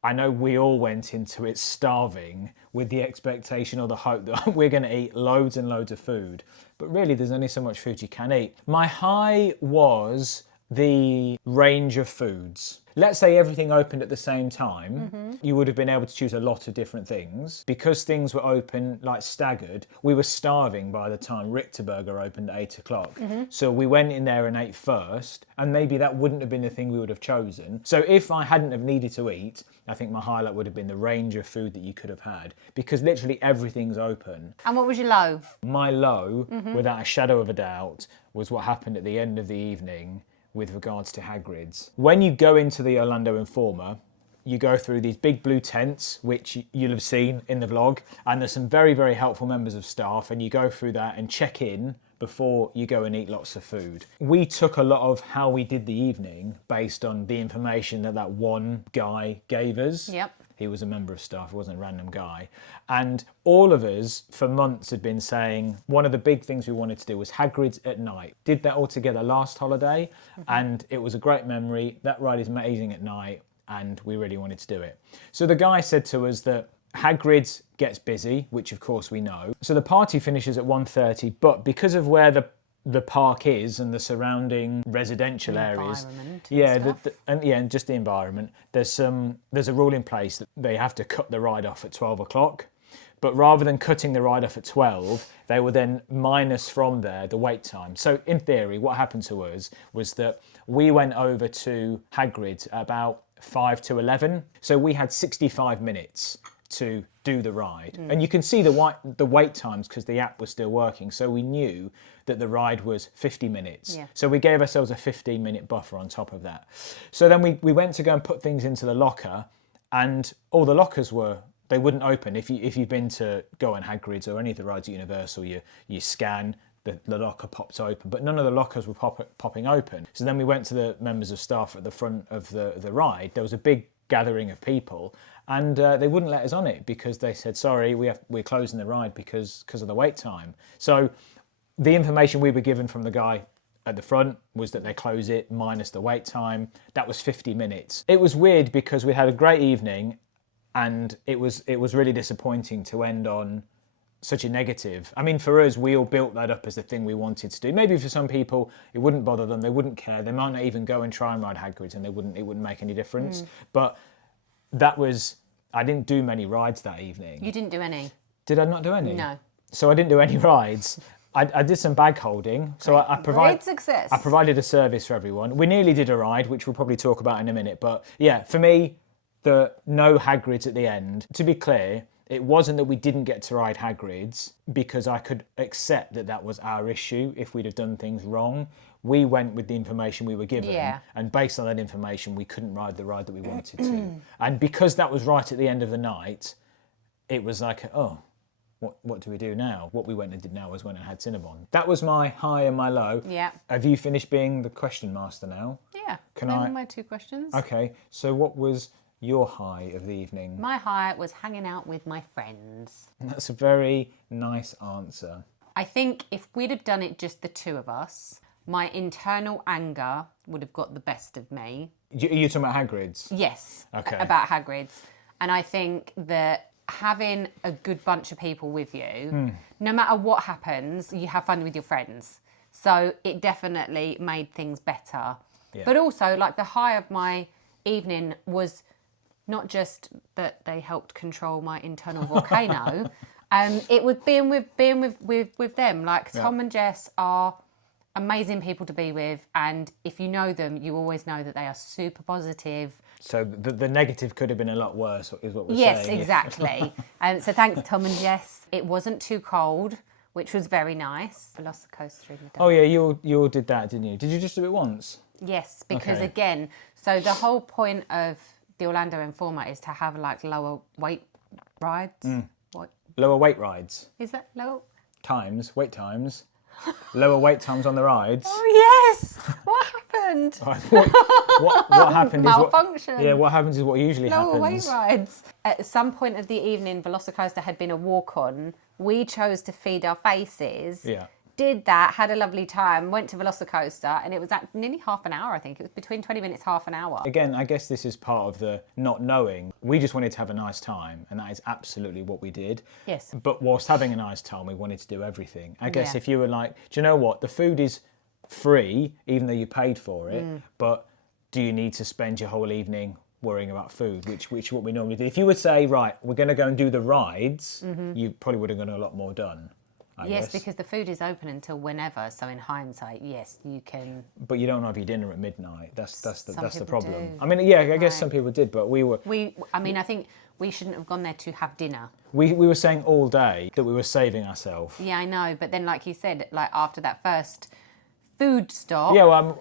I know we all went into it starving with the expectation or the hope that we're going to eat loads and loads of food. But really there's only so much food you can eat. My high was the range of foods. Let's say everything opened at the same time, you would have been able to choose a lot of different things. Because things were open, like staggered, we were starving by the time Richterburger opened at 8 o'clock. So we went in there and ate first, and maybe that wouldn't have been the thing we would have chosen. So if I hadn't have needed to eat, I think my highlight would have been the range of food that you could have had, because literally everything's open. And what was your low? My low, without a shadow of a doubt, was what happened at the end of the evening with regards to Hagrid's. When you go into the Orlando Informer, you go through these big blue tents, which you'll have seen in the vlog, and there's some very, very helpful members of staff, and you go through that and check in before you go and eat lots of food. We took a lot of how we did the evening based on the information that one guy gave us. Yep. He was a member of staff, he wasn't a random guy. And all of us, for months, had been saying one of the big things we wanted to do was Hagrid's at night. Did that all together last holiday, and it was a great memory. That ride is amazing at night, and we really wanted to do it. So the guy said to us that Hagrid's gets busy, which of course we know. So the party finishes at 1:30, but because of where the park is and the surrounding residential areas, and just the environment, there's a rule in place that they have to cut the ride off at 12 o'clock. But rather than cutting the ride off at 12, they will then minus from there the wait time. So in theory, what happened to us was that we went over to Hagrid's at about 5 to 11. So we had 65 minutes to do the ride. And you can see the wait times because the app was still working. So we knew that the ride was 50 minutes. Yeah. So we gave ourselves a 15-minute buffer on top of that. So then we went to go and put things into the locker, and all the lockers they wouldn't open. If you've been to go on Hagrid's or any of the rides at Universal, you scan, the locker pops open, but none of the lockers were popping open. So then we went to the members of staff at the front of the ride. There was a big gathering of people, and they wouldn't let us on it because they said, sorry, we're closing the ride because of the wait time. So the information we were given from the guy at the front was that they close it minus the wait time. That was 50 minutes. It was weird because we had a great evening, and it was really disappointing to end on such a negative. I mean, for us, we all built that up as the thing we wanted to do. Maybe for some people, it wouldn't bother them. They wouldn't care. They might not even go and try and ride Hagrid's, and it wouldn't make any difference. But I didn't do many rides that evening. You didn't do any? Did I not do any? No. So I didn't do any rides. I did some bag holding. So Great success. I provided a service for everyone. We nearly did a ride, which we'll probably talk about in a minute. But yeah, for me, the no Hagrid's at the end. To be clear, it wasn't that we didn't get to ride Hagrid's because I could accept that was our issue if we'd have done things wrong. We went with the information we were given, and based on that information, we couldn't ride the ride that we wanted to. And because that was right at the end of the night, it was like, oh, what do we do now? What we went and did now was went and had Cinnabon. That was my high and my low. Yeah. Have you finished being the question master now? Yeah. Can I? My 2 questions. Okay. So what was your high of the evening? My high was hanging out with my friends. That's a very nice answer. I think if we'd have done it just the 2 of us, my internal anger would have got the best of me. You're talking about Hagrid's? Yes. Okay. About Hagrid's. And I think that having a good bunch of people with you, no matter what happens, you have fun with your friends. So it definitely made things better. Yeah. But also, like, the high of my evening was not just that they helped control my internal volcano. It was being with them. Like, Tom and Jess are amazing people to be with, and if you know them, you always know that they are super positive. So the negative could have been a lot worse, is what we're saying. Yes, exactly. So thanks, Tom and Jess. It wasn't too cold, which was very nice. Velocicoaster in the dark. Oh yeah, you all did that, didn't you? Did you just do it once? Yes, because again, so the whole point of the Orlando Informer is to have like lower weight rides. What? Lower weight rides? Is that low? Wait times. Lower wait times on the rides. Oh yes! What happened? What happened is malfunction. What happens is what usually happens. Lower weight rides. At some point of the evening, Velocicoaster had been a walk-on. We chose to feed our faces. Yeah. Did that, had a lovely time, went to Velocicoaster, and it was at nearly half an hour, I think. It was between 20 minutes, half an hour. Again, I guess this is part of the not knowing. We just wanted to have a nice time, and that is absolutely what we did. Yes. But whilst having a nice time, we wanted to do everything. I guess if you were like, do you know what? The food is free, even though you paid for it, but do you need to spend your whole evening worrying about food, which what we normally do? If you would say, right, we're going to go and do the rides, you probably would have gotten a lot more done. I guess. Because the food is open until whenever. So in hindsight, yes, you can. But you don't have your dinner at midnight. That's the problem. do. I mean, yeah, I guess some people did, but I think we shouldn't have gone there to have dinner. we were saying all day that we were saving ourselves. Yeah, I know. But then, like you said, like after that first food stop. Yeah, well,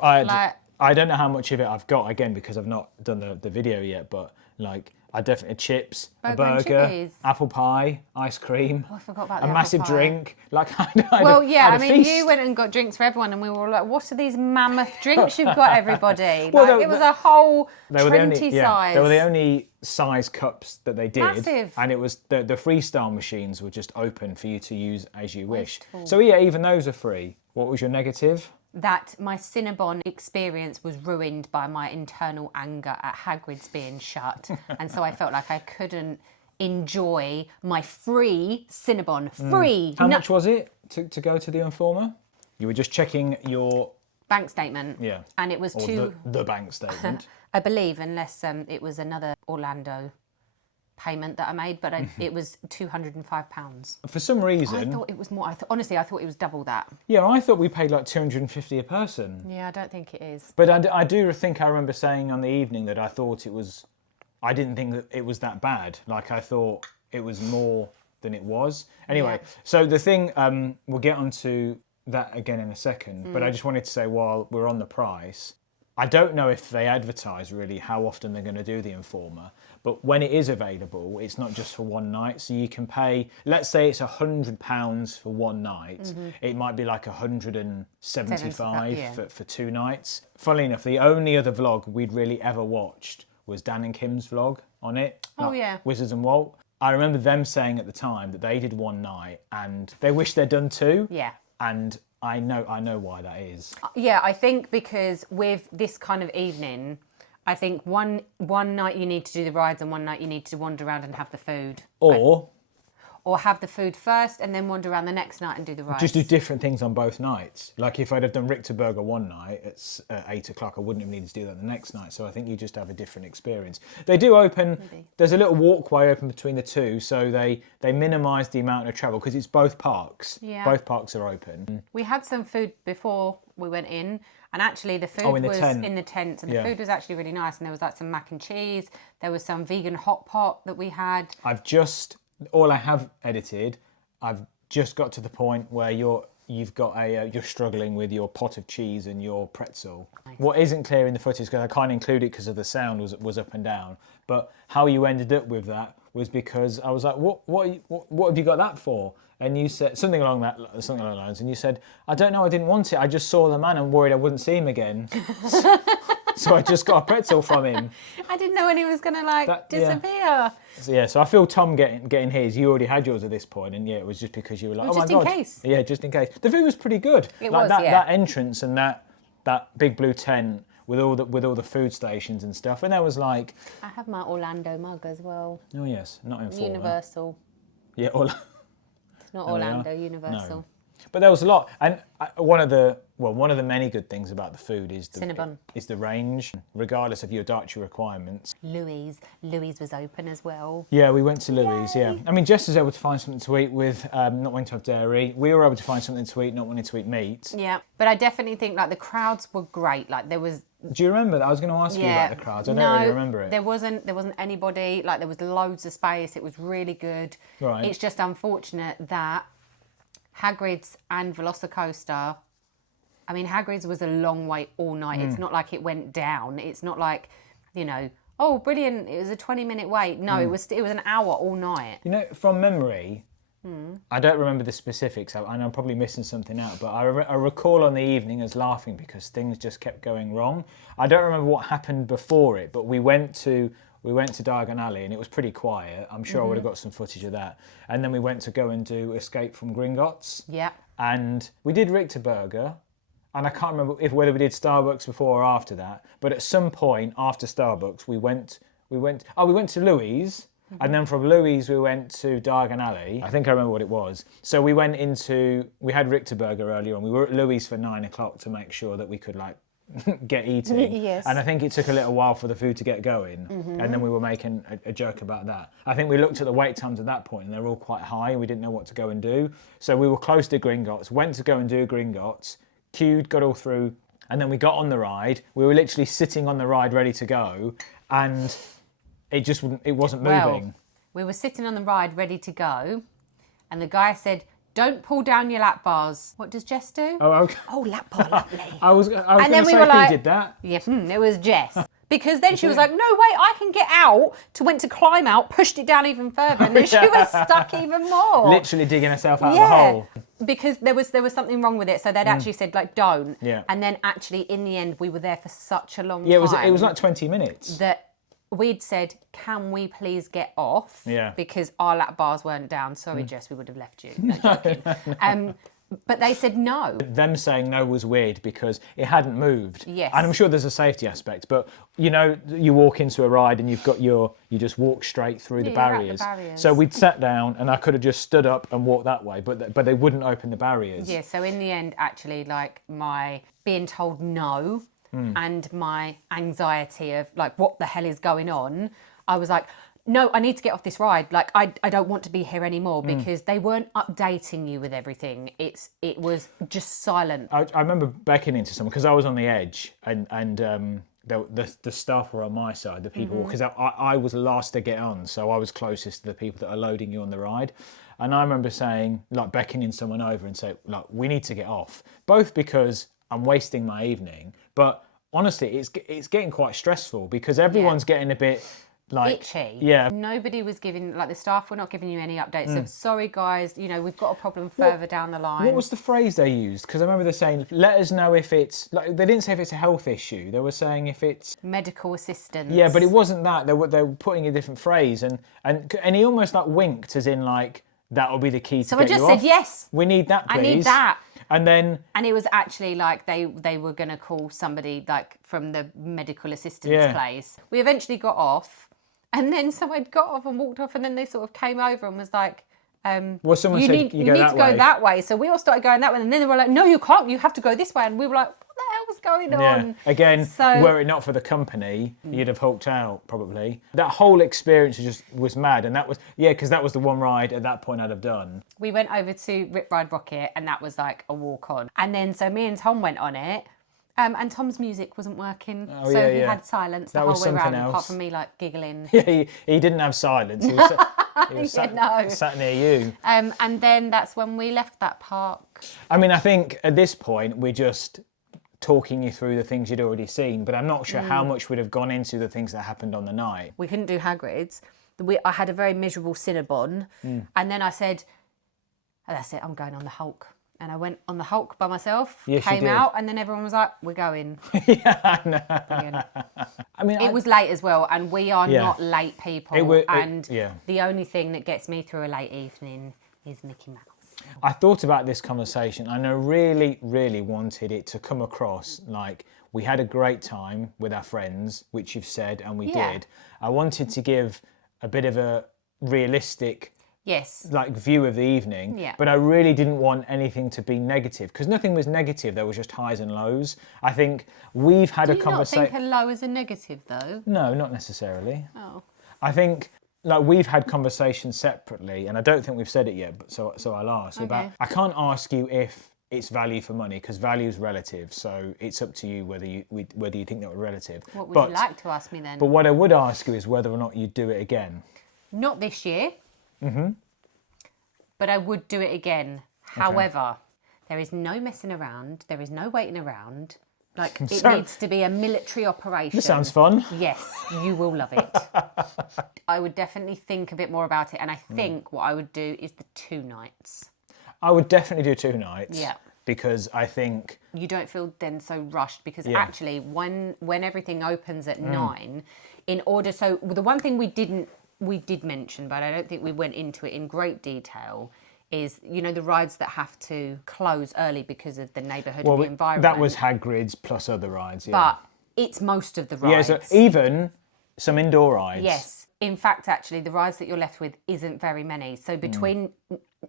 I don't know how much of it I've got again because I've not done the video yet, but like I definitely chips, a Burger and burger, chippies. apple pie, ice cream, I forgot about a the massive apple pie. drink. Like Well, yeah, I mean, feast. you went and got drinks for everyone, and we were all like, "What are these mammoth drinks you've got, everybody?" Well, Like, it was a whole They were 20 size. They were the only size cups that they did. Massive. And it was the freestyle machines were just open for you to use as you wished. Wasteful. So yeah, even those are free. What was your negative? That my Cinnabon experience was ruined by my internal anger at Hagrid's being shut, and so I felt like I couldn't enjoy my free Cinnabon. Free. How much was it to go to the Informer? You were just checking your Bank statement. Yeah. And it was or the bank statement. I believe, unless it was another Orlando payment that I made, but it was £205. For some reason, I thought it was more. Honestly, I thought it was double that. yeah, I thought we paid like $250 a person. Yeah, I don't think it is. But I do think I remember saying on the evening that I thought it was. I didn't think that it was that bad. Like I thought it was more than it was. Anyway, so the thing we'll get onto that again in a second. But I just wanted to say while we're on the price, I don't know if they advertise really how often they're going to do the Informer, but when it is available, it's not just for one night. So you can pay, let's say it's £100 for one night. It might be like 175 for 2 nights. Funnily enough, the only other vlog we'd really ever watched was Dan and Kim's vlog on it. Oh, yeah. Wizards and Walt. I remember them saying at the time that they did one night and they wish they'd done 2. Yeah. And I know why that is. Yeah, I think because with this kind of evening, I think one night you need to do the rides and one night you need to wander around and have the food. Or have the food first and then wander around the next night and do the rides. Just do different things on both nights. Like if I'd have done Richter Burger one night at 8 o'clock, I wouldn't have needed to do that the next night. So I think you just have a different experience. They do open, there's a little walkway open between the two, so they minimise the amount of travel because it's both parks. Yeah. Both parks are open. We had some food before we went in, and actually the food in the was tent. in the tent, and the food was actually really nice. And there was like some mac and cheese. There was some vegan hot pot that we had. All I have edited, I've just got to the point where you're struggling with your pot of cheese and your pretzel. Nice. What isn't clear in the footage, because I can't include it because of the sound was up and down, but how you ended up with that was because I was like, what have you got that for? And you said something along those lines, and you said, I don't know, I didn't want it. I just saw the man and worried I wouldn't see him again. So I just got a pretzel from him. I didn't know when he was going to disappear. So I feel Tom getting his. You already had yours at this point, and it was just because you were like, well, oh my god. Just in case. Yeah, just in case. The food was pretty good. It was, that entrance and that big blue tent with all the food stations and stuff, and there was like. I have my Orlando mug as well. Oh yes, not in Universal. Yeah, It's not Orlando, Universal. No. But there was a lot, and one of the many good things about the food is the range, regardless of your dietary requirements. Louis was open as well. Yeah, we went to Louis. Yeah, I mean, Jess was able to find something to eat with not wanting to have dairy. We were able to find something to eat, not wanting to eat meat. Yeah, but I definitely think like the crowds were great. Like there was. Do you remember that? I was going to ask you about the crowds. I don't really remember it. There wasn't anybody. Like there was loads of space. It was really good. Right. It's just unfortunate that Hagrid's and Velocicoaster. I mean, Hagrid's was a long wait all night. It's not like it went down. It's not like, oh, brilliant, it was a 20-minute wait. No, it was an hour all night. From memory, I don't remember the specifics, and I'm probably missing something out, but I recall on the evening us laughing because things just kept going wrong. I don't remember what happened before it, but we went to Diagon Alley and it was pretty quiet. I'm sure I would have got some footage of that. And then we went to go and do Escape from Gringotts. Yeah. And we did Richter Burger. And I can't remember whether we did Starbucks before or after that. But at some point after Starbucks, we went to Louis. And then from Louis, we went to Diagon Alley. I think I remember what it was. So we went we had Richterburger earlier on. We were at Louis for 9 o'clock to make sure that we could like get eating. Yes. And I think it took a little while for the food to get going. And then we were making a joke about that. I think we looked at the wait times at that point and they were all quite high. We didn't know what to go and do. So we were close to Gringotts, went to go and do Gringotts, queued, got all through. And then we got on the ride. We were literally sitting on the ride ready to go. And it wasn't moving. Well, we were sitting on the ride ready to go, and the guy said, "Don't pull down your lap bars." What does Jess do? Oh, okay. Oh, lap bar, lovely. I was And going then to we say were who like- did that. Yeah, it was Jess. Because then she was like, "No, wait, I can get out." Went to climb out, pushed it down even further, and then she was stuck even more. Literally digging herself out of the hole. Because there was something wrong with it, so they'd actually said like, "Don't." Yeah. And then actually, in the end, we were there for such a long time. Yeah, it was like 20 minutes. That we'd said, "Can we please get off?" Yeah. Because our lap bars weren't down. Sorry, Jess, we would have left you. No, joking. But they said no. Them saying no was weird because it hadn't moved. Yes. And I'm sure there's a safety aspect, but you know, you walk into a ride and you just walk straight through the you're at the barriers. barriers. So we'd sat down and I could have just stood up and walked that way, but they wouldn't open the barriers. Yeah, so in the end, actually, like my being told no and my anxiety of like, what the hell is going on? I was like, no, I need to get off this ride. Like, I don't want to be here anymore because they weren't updating you with everything. It was just silent. I remember beckoning to someone because I was on the edge and the staff were on my side, the people, because I was last to get on, so I was closest to the people that are loading you on the ride. And I remember saying, like, beckoning someone over and say, like, we need to get off, both because I'm wasting my evening, but honestly, it's getting quite stressful because everyone's getting a bit like itchy. Yeah. Nobody was giving, like the staff were not giving you any updates. So sorry guys, you know, we've got a problem further down the line. What was the phrase they used? Because I remember they saying, let us know if it's, like, they didn't say if it's a health issue. They were saying if it's medical assistance. Yeah, but it wasn't that. They were putting a different phrase and he almost like winked as in like, that'll be the key to so get I just you said off. yes. We need that, please. I need that. And then... And it was actually like they were going to call somebody like from the medical assistance place. We eventually got off. And then someone got off and walked off, and then they sort of came over and was like, well, someone you said need you to go go that way. So we all started going that way, and then they were like, no, you can't, you have to go this way. And we were like, what the hell was going on? Again, so, were it not for the company, you'd have hulked out, probably. That whole experience was mad, and that was, because that was the one ride at that point I'd have done. We went over to Rip Ride Rocket, and that was like a walk on. And then, so me and Tom went on it, and Tom's music wasn't working, so he had silence the whole way around, apart from me like giggling. Yeah, he didn't have silence. He was sat near you. And then that's when we left that park. I mean, I think at this point we're just talking you through the things you'd already seen, but I'm not sure how much would have gone into the things that happened on the night. We couldn't do Hagrid's. I had a very miserable Cinnabon, and then I said, oh, that's it, I'm going on the Hulk. And I went on the Hulk by myself, came out, and then everyone was like, we're going. Yeah, I know. Brilliant. I mean, it was late as well, and we are not late people. The only thing that gets me through a late evening is Mickey Mouse. I thought about this conversation, and I really, really wanted it to come across like we had a great time with our friends, which you've said, and we did. I wanted to give a bit of a realistic view of the evening, but I really didn't want anything to be negative, because nothing was negative, there was just highs and lows. I think we've had a conversation... Do you not think a low is a negative, though? No, not necessarily. Oh. I think, like, we've had conversations separately, and I don't think we've said it yet, but so I'll ask. About, I can't ask you if it's value for money, because value is relative, so it's up to you whether you think that we're relative. What would you like to ask me then? But what I would ask you is whether or not you'd do it again. Not this year. But I would do it again. However, there is no messing around. There is no waiting around. Like, it needs to be a military operation. This sounds fun. Yes, you will love it. I would definitely think a bit more about it. And I think what I would do is the 2 nights. I would definitely do 2 nights. Yeah. Because I think... You don't feel then so rushed, because actually when everything opens at 9, in order... So the one thing we did mention, but I don't think we went into it in great detail, is, you know, the rides that have to close early because of the neighbourhood and the environment. That was Hagrid's plus other rides, But it's most of the rides. Yeah, so even some indoor rides. Yes. In fact, actually, the rides that you're left with isn't very many. So between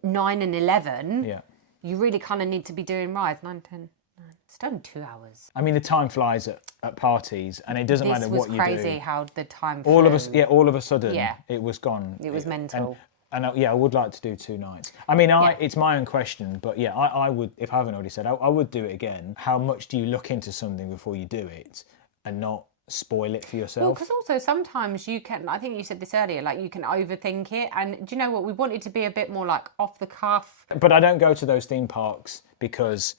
9 and 11, you really kind of need to be doing rides. 9, 10, 9. It's done 2 hours. I mean, the time flies at parties, and it doesn't matter what you do. This was crazy how the time flew. All of a sudden, it was gone. It was mental. And I would like to do 2 nights. I mean, it's my own question, but yeah, I would, if I haven't already said, I would do it again. How much do you look into something before you do it and not spoil it for yourself? Well, because also sometimes you can, I think you said this earlier, like you can overthink it. And do you know what? We wanted to be a bit more like off the cuff. But I don't go to those theme parks because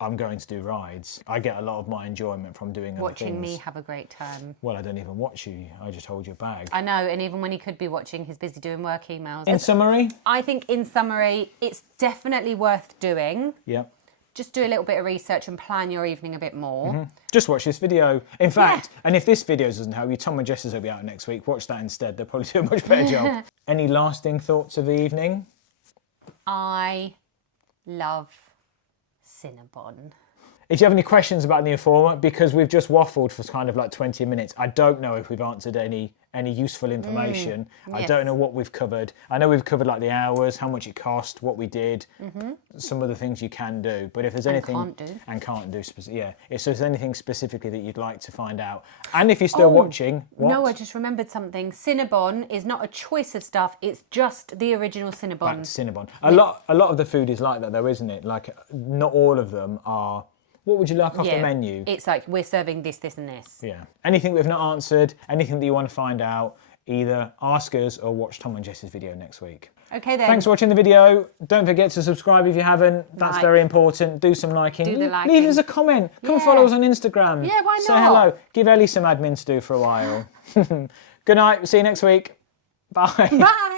I'm going to do rides. I get a lot of my enjoyment from doing other things. Watching me have a great time. Well, I don't even watch you. I just hold your bag. I know, and even when he could be watching, he's busy doing work emails. In summary? I think in summary, it's definitely worth doing. Yeah. Just do a little bit of research and plan your evening a bit more. Just watch this video. In fact, and if this video doesn't help you, Tom and Jess's will be out next week. Watch that instead. They'll probably do a much better job. Any lasting thoughts of the evening? I love Cinnabon. If you have any questions about the Informer, because we've just waffled for kind of like 20 minutes, I don't know if we've answered any useful information. I don't know what we've covered. I know we've covered like the hours, how much it cost, what we did, some of the things you can do. But if there's anything can't do, if there's anything specifically that you'd like to find out, and if you're still watching, what? No, I just remembered something. Cinnabon is not a choice of stuff; it's just the original Cinnabon. That's Cinnabon. A lot of the food is like that, though, isn't it? Like not all of them are. What would you like off the menu? It's like, we're serving this, this and this. Yeah. Anything we've not answered, anything that you want to find out, either ask us or watch Tom and Jess's video next week. Okay then. Thanks for watching the video. Don't forget to subscribe if you haven't. That's very important. Do some liking. Do the liking. Leave us a comment. Come follow us on Instagram. Yeah, why not? Say hello. Give Ellie some admin to do for a while. Good night. See you next week. Bye. Bye.